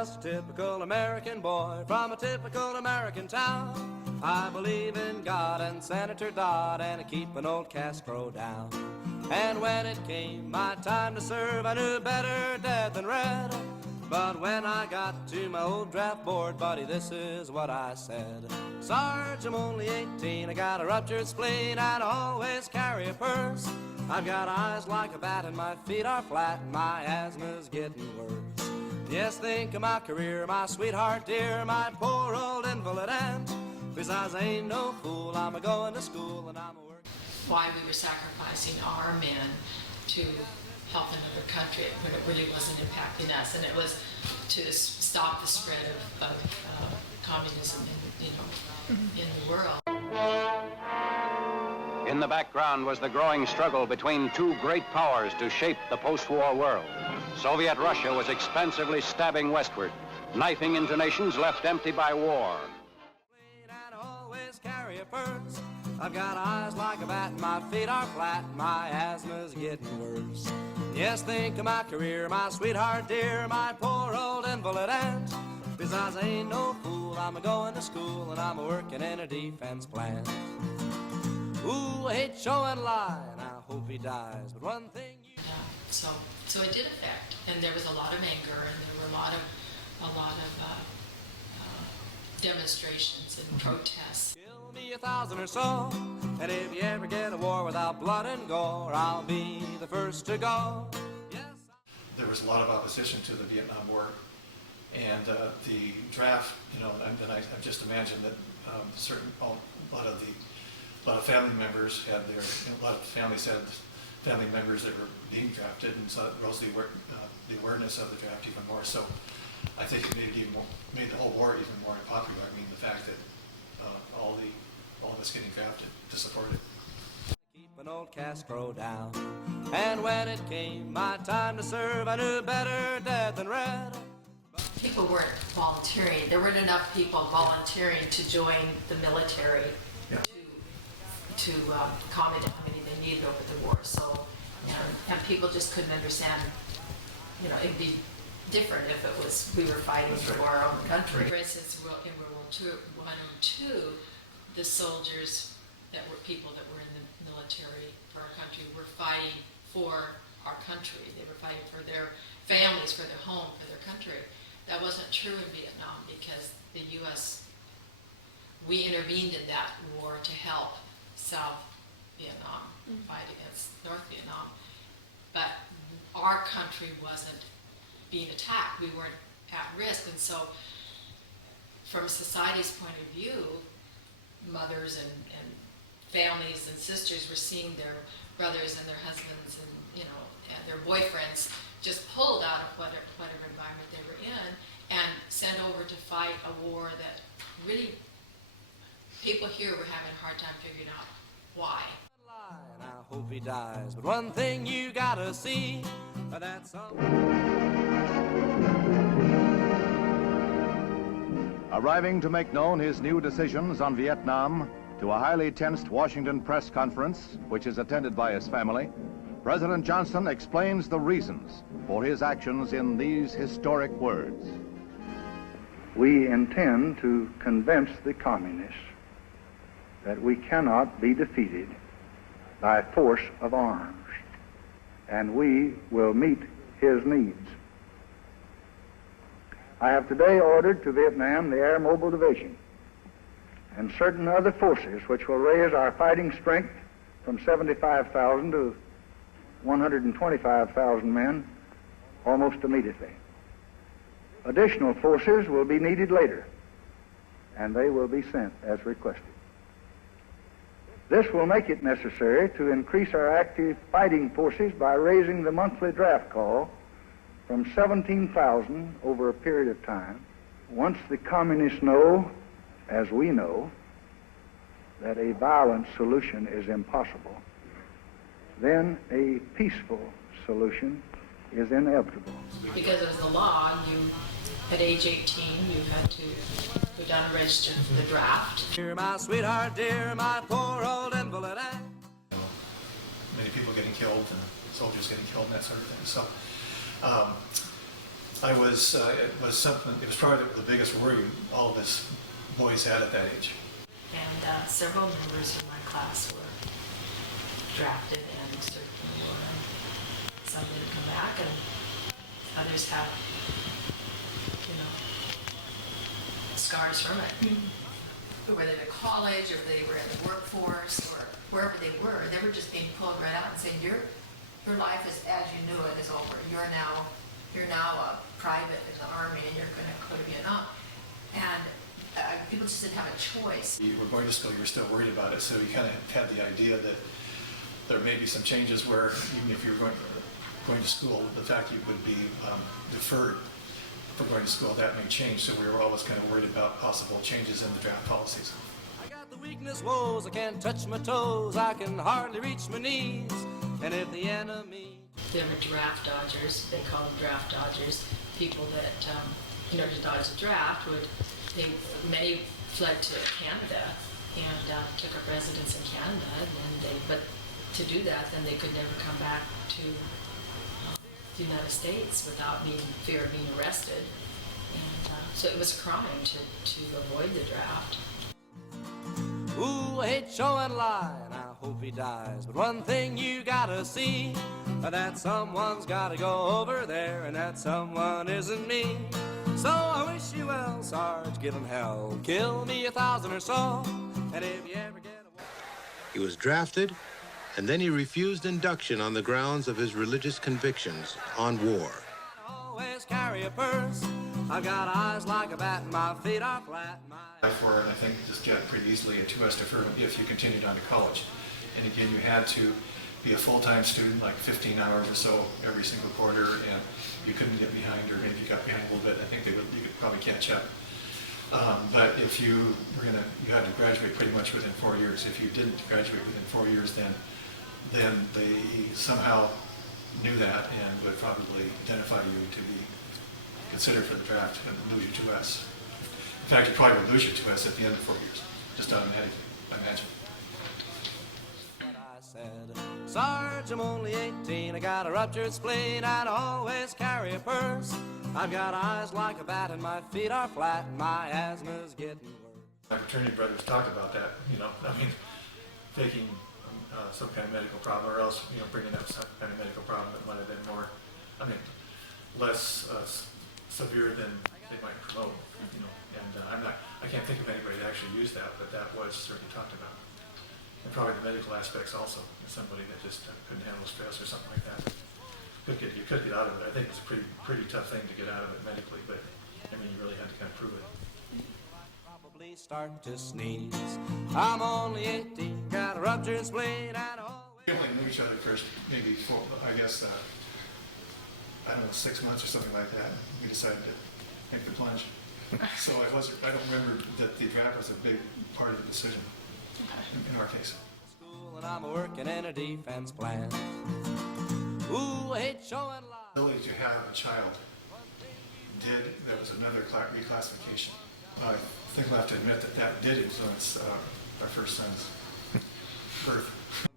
just a typical American boy from a typical American town. I believe in God and Senator Dodd, and I keep an old Castro down. And when it came my time to serve, I knew better dead than red. But when I got to my old draft board, buddy, this is what I said. Sarge, I'm only 18, I got a ruptured spleen, and I always carry a purse. I've got eyes like a bat and my feet are flat, and my asthma's getting worse. Yes, think of my career, my sweetheart dear, my poor old invalid aunt. Besides, I ain't no fool, I'm a-going to school and I'm a-working. Why we were sacrificing our men to help another country when it really wasn't impacting us, and it was to stop the spread of communism in the world. In the background was the growing struggle between two great powers to shape the post-war world. Soviet Russia was expansively stabbing westward, knifing into nations left empty by war. I've got eyes like a bat, my feet are flat, my asthma's getting worse. Yes, think of my career, my sweetheart dear, my poor old invalid aunt. Besides, I ain't no fool, I'm a-going to school and I'm a-working in a defense plant. Ooh, I hate showing lie, and I hope he dies, but one thing you... Yeah, so it did affect, and there was a lot of anger, and there were a lot of demonstrations and protests. Kill me 1,000 or so, and if you ever get a war without blood and gore, I'll be the first to go. Yes. There was a lot of opposition to the Vietnam War, and the draft, and I just imagined that a lot of family members had a lot of families had family members that were being drafted, and so it rose the awareness of the draft even more. So I think it made the whole war even more popular. I mean, the fact that all of us getting drafted to support it. Keep an old Castro down, and when it came my time to serve, I knew better dead than red. People weren't volunteering. There weren't enough people volunteering to join the military. Yeah. To comment. I mean, they needed over the war. So, and people just couldn't understand. It'd be different if it was we were fighting for our own country. For instance, in World War II, the soldiers that were people that were in the military for our country were fighting for our country. They were fighting for their families, for their home, for their country. That wasn't true in Vietnam because the U.S. we intervened in that war to help South Vietnam fight against North Vietnam, but our country wasn't being attacked. We weren't at risk, and so from society's point of view, mothers and families and sisters were seeing their brothers and their husbands and and their boyfriends just pulled out of whatever environment they were in and sent over to fight a war that really people here were having a hard time figuring out why. And I hope he dies, but one thing you gotta see, that's Arriving to make known his new decisions on Vietnam to a highly tensed Washington press conference, which is attended by his family, President Johnson explains the reasons for his actions in these historic words. We intend to convince the communists that we cannot be defeated by force of arms, and we will meet his needs. I have today ordered to Vietnam the Air Mobile Division and certain other forces which will raise our fighting strength from 75,000 to 125,000 men almost immediately. Additional forces will be needed later, and they will be sent as requested. This will make it necessary to increase our active fighting forces by raising the monthly draft call from 17,000 over a period of time. Once the communists know, as we know, that a violent solution is impossible, then a peaceful solution is inevitable. Because it was the law, at age 18, you had to go down and register for the draft. Dear my sweetheart, dear my poor old invalid aunt. Many people getting killed and soldiers getting killed and that sort of thing. So It was something, it was probably the biggest worry all of us boys had at that age. And several members of my class were drafted and certainly were. Some didn't come back, and others have, you know, scars from it. Whether they're college or they were in the workforce or wherever they were just being pulled right out and saying, your life is as you knew it is over. You're now a private in the Army and you're going to go to Vietnam. And people just didn't have a choice. You were going to school, you were still worried about it, so you kind of had the idea that there may be some changes where even if you were going to school, the fact you would be deferred from going to school, that may change. So we were always kind of worried about possible changes in the draft policies. I got the weakness woes, I can't touch my toes, I can hardly reach my knees. And if the enemy... There were draft dodgers, they call them draft dodgers, people that, in order to dodge the draft, many fled to Canada and took up residence in Canada, and but to do that, then they could never come back to the United States without fear of being arrested. And so it was a crime to avoid the draft. Ooh, I hate showing lie, and I hope he dies. But one thing you gotta see, that someone's gotta go over there, and that someone isn't me. So I wish you well, Sarge, give him hell. Kill me 1,000 or so, and if you ever get away... He was drafted, and then he refused induction on the grounds of his religious convictions on war. I always carry a purse. I've got eyes like a bat, and my feet are flat. Life were, and I think just get pretty easily a 2S deferment if you continued on to college. And again, you had to be a full-time student, like 15 hours or so every single quarter, and you couldn't get behind, or maybe you got behind a little bit. I think you could probably catch up. But if you had to graduate pretty much within 4 years. If you didn't graduate within 4 years, then they somehow knew that and would probably identify you to be considered for the draft and lose your 2S. In fact, you probably would lose your 2S at the end of 4 years, just automatically, I imagine. I said, Sarge, I'm only 18, I got a ruptured spleen, and I always carry a purse. I've got eyes like a bat, and my feet are flat, and my asthma's getting worse. My fraternity brothers talked about that, faking some kind of medical problem, or else, bringing up some kind of medical problem that might have been more, less severe than they might promote, and I can't think of anybody that actually used that, but that was certainly talked about. And probably the medical aspects also, somebody that just couldn't handle stress or something like that. You could get out of it. I think it's a pretty tough thing to get out of it medically, but you really had to kind of prove it. Probably start to sneeze. I'm only 18, got a ruptured spleen, and always... We only knew each other first, maybe 4, I guess, 6 months or something like that. We decided to make the plunge. So I don't remember that the draft was a big part of the decision in our case. School, and I'm working in a defense plant. Ooh, I hate showing lies. The ability to have a child there was another reclassification. I think we'll have to admit that did influence our first son's birth.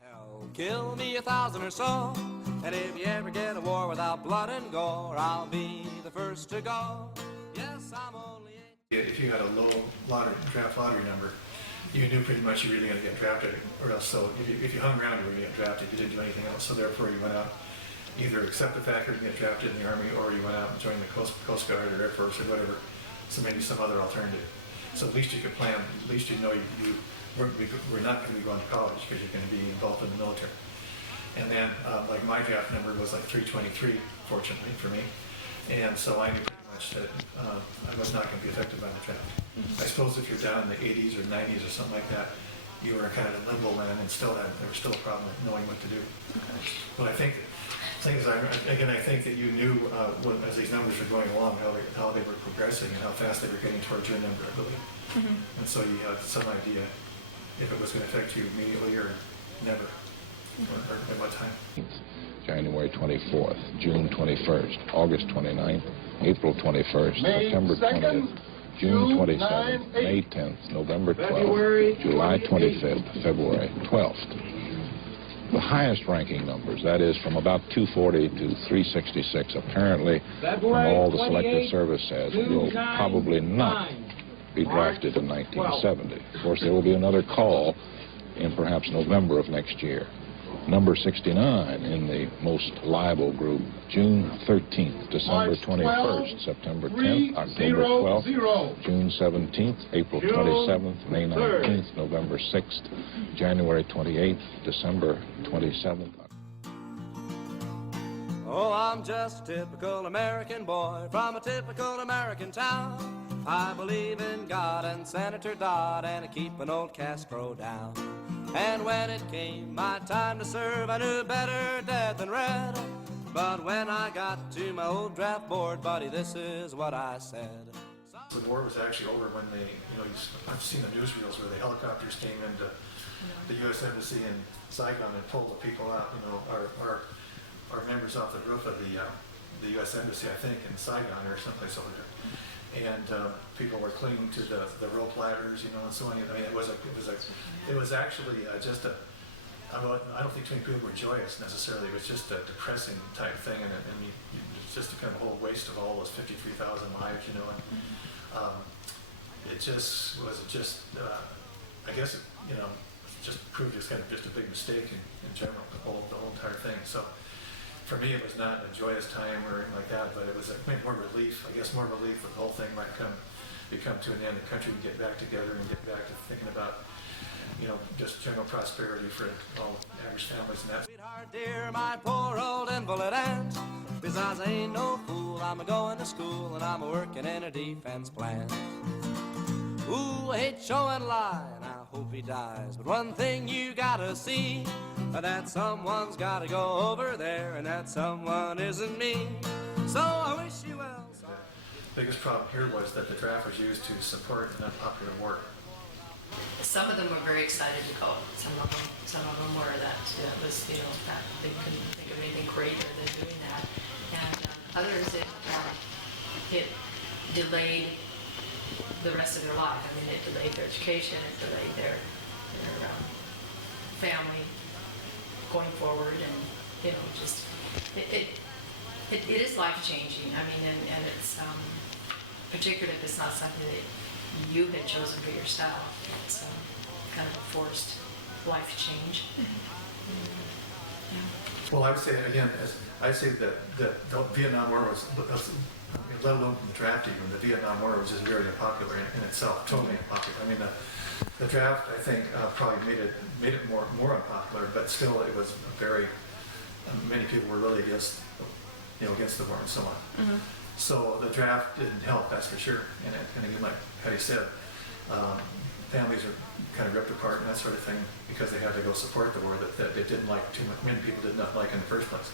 Hell, kill me 1,000 or so, and if you ever get a war without blood and gore, I'll be the first to go. Yes, I'm only 18. If you had a low draft lottery number, you knew pretty much you were really going to get drafted, or else. So if you hung around, you were going to get drafted. You didn't do anything else. So therefore, you went out, either accept the fact you're going to get drafted in the Army, or you went out and joined the Coast Guard or Air Force or whatever. So maybe some other alternative. So at least you could plan. At least you know you we're not going to be going to college because you're going to be involved in the military. And then, like my draft number was like 323, fortunately for me. And so I knew pretty much that I was not going to be affected by the draft. I suppose if you're down in the 80s or 90s or something like that, you were kind of in limbo land, and there was still a problem with knowing what to do. But I think the thing is, I think that you knew as these numbers were going along how they were progressing and how fast they were getting towards your number, I believe. And so you had some idea if it was going to affect you immediately or never, or at what time. January 24th, June 21st, August 29th, April 21st, September 20th, June 27th, May 10th, November 12th, July 25th, February 12th. the highest ranking numbers, that is from about 240 to 366, apparently from all the Selective Service says will probably not be drafted in 1970. Of course, there will be another call in perhaps November of next year. Number 69 in the most liable group, June 13th, December 21st, September 10th, October 12th, June 17th, April 27th, May 19th, November 6th, January 28th, December 27th. Oh, I'm just a typical American boy from a typical American town. I believe in God and Senator Dodd, and I keep an old Castro down. And when it came my time to serve, I knew better dead than red. But when I got to my old draft board, buddy, this is what I said. The war was actually over when they, I've seen the newsreels where the helicopters came into the U.S. Embassy in Saigon and pulled the people out, our members off the roof of the U.S. Embassy, I think, in Saigon or someplace over there. And people were clinging to the rope ladders, and so on. I mean, it was actually just a. I don't think too many people were joyous necessarily. It was just a depressing type thing, and it's just a kind of a whole waste of all those 53,000 lives, And it just was I guess it just proved it's kind of just a big mistake in general, the whole entire thing. So. For me, it was not a joyous time or anything like that, but it was more relief. I guess more relief that the whole thing might come to an end. The country can get back together and get back to thinking about, just general prosperity for all average families and that. Sweetheart dear, my poor old invalid aunt, besides I ain't no fool, I'm a-going to school and I'm a-working in a defense plant. Ooh, I hate show and lie, and I hope he dies, but one thing you gotta see, that someone's gotta go over there, and that someone isn't me. So I wish you well. The biggest problem here was that the draft was used to support an unpopular war. Some of them were very excited to go. Some of them were that that they couldn't think of anything greater than doing that. And others, it delayed the rest of their life. I mean, it delayed their education, it delayed their family going forward, and just it is life changing. I mean, and it's particularly if it's not something that you had chosen for yourself. It's kind of a forced life change. Well, I would say again, that the Vietnam War was, let alone from the draft even, the Vietnam War was just very unpopular in itself, totally unpopular. I mean, the draft, I think, probably made it more unpopular, but still it was very, many people were really against the war and so on. Mm-hmm. So the draft didn't help, that's for sure. And again, like Patty said, families are kind of ripped apart and that sort of thing because they had to go support the war that they didn't like too much. Many people did not like in the first place.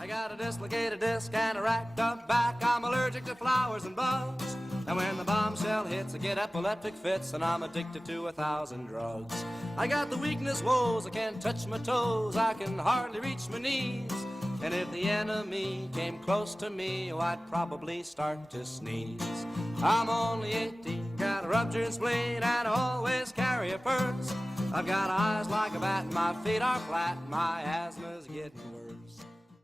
I got a dislocated disc and a racked up back. I'm allergic to flowers and bugs. And when the bombshell hits, I get epileptic fits, and I'm addicted to 1,000 drugs. I got the weakness woes, I can't touch my toes, I can hardly reach my knees. And if the enemy came close to me, oh, I'd probably start to sneeze. I'm only 18, got a ruptured spleen, and I always carry a purse. I've got eyes like a bat, my feet are flat, my asthma's getting worse.